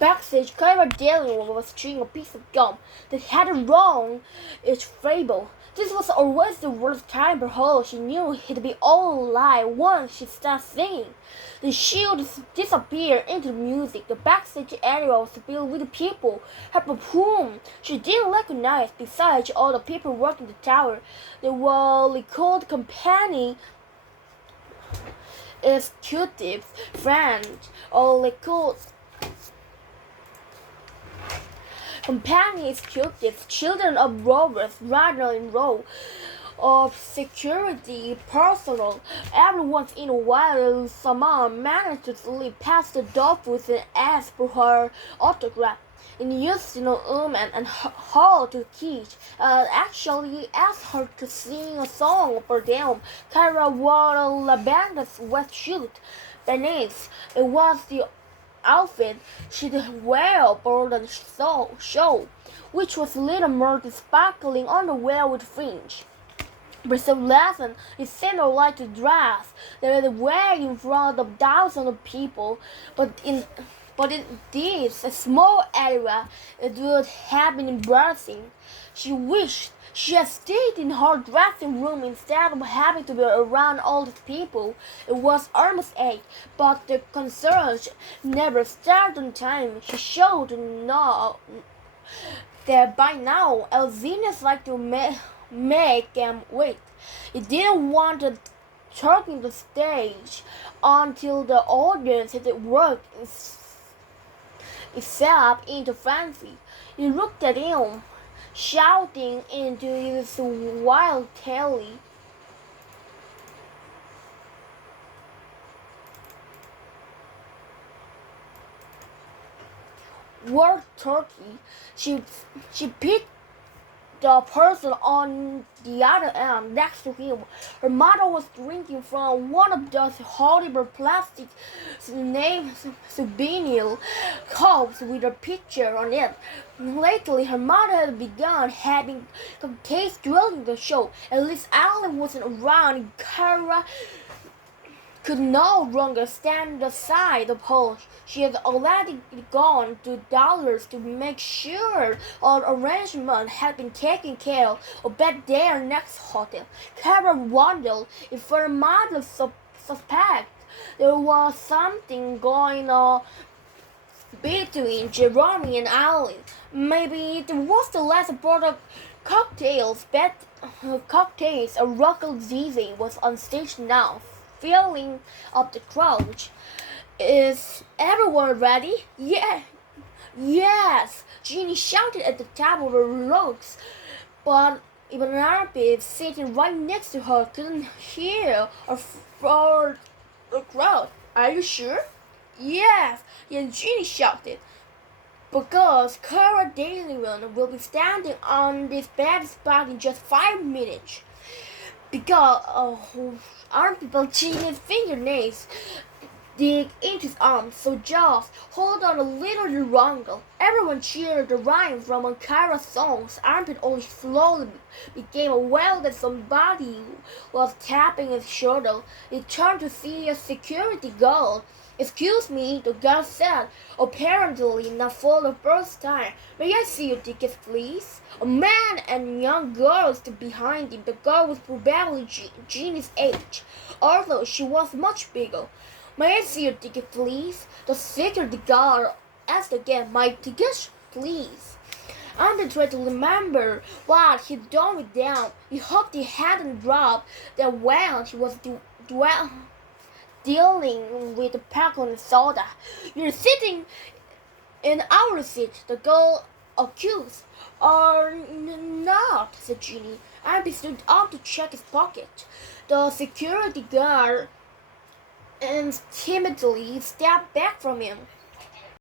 Backstage, Clara Dillon was chewing a piece of gum that had wrong its fable. This was always the worst time for her. She knew it'd be all a lie once she started singing. Then she would disappear into the music. The backstage area was filled with people, half of whom she didn't recognize. Besides all the people working the tower, they were called company executives, friends, or called company executives, children of robbers, riders in row of security personnel. Every once in a while, someone managed to slip past the door with and ask for her autograph. In used to know and her to teach, actually asked her to sing a song for them. Kyra wore a lavender sweatshirt. Beneath, it was the outfit she'd wear for the show, which was little more than sparkling underwear with fringe. Brazil lesson is similar like to dress. They were way in front of thousands of people, but in this a small area, it would have been embarrassing. She wished she had stayed in her dressing room instead of having to be around all these people. It was almost 8, but the concierge never started on time. She should know that by now Elzina's like to make them wait. He didn't want to turn the stage until the audience had worked itself into frenzy. He looked at him, shouting into his wild telly. Word turkey. She picked the person on the other end next to him. Her mother was drinking from one of those horrible plastic souvenir cups with a picture on it. Lately, her mother had begun having cupcakes during the show. At least Alan wasn't around, and Kara could no longer stand the sight of her. She had already gone to dollars to make sure all arrangements had been taken care of at their next hotel. Kara wondered if her mother suspected there was something going on between Jerome and Alan. Maybe it was the last part of cocktails, but cocktails. A local DJ was on stage now, filling up the crowd. Is everyone ready? Yeah. Yes, Jeannie shouted at the top of her lungs, but even Arpit sitting right next to her couldn't hear or for the crowd. Are you sure? Yes, Jeannie shouted. Because Cara Dillon will be standing on this bad spot in just 5 minutes. Because aren't people chewing his fingernails? Dig into his arms, so just hold on a little longer. Everyone cheered the rhyme from Ankara's songs. Armpit only slowly became aware that somebody was tapping his shoulder. He turned to see a security guard. Excuse me, the guard said, apparently not for the first time. May I see your tickets, please? A man and young girl stood behind him. The girl was probably Jeannie's age, although she was much bigger. May I see your ticket, please? The security guard asked again. My tickets, please. Andy tried to remember what he'd done with them. He hoped he hadn't dropped them when he was dealing with the pack on soda. You're sitting in our seat, the girl accused. Or not, said Jeannie. Andy stood up to check his pocket. The security guard and timidly stepped back from him.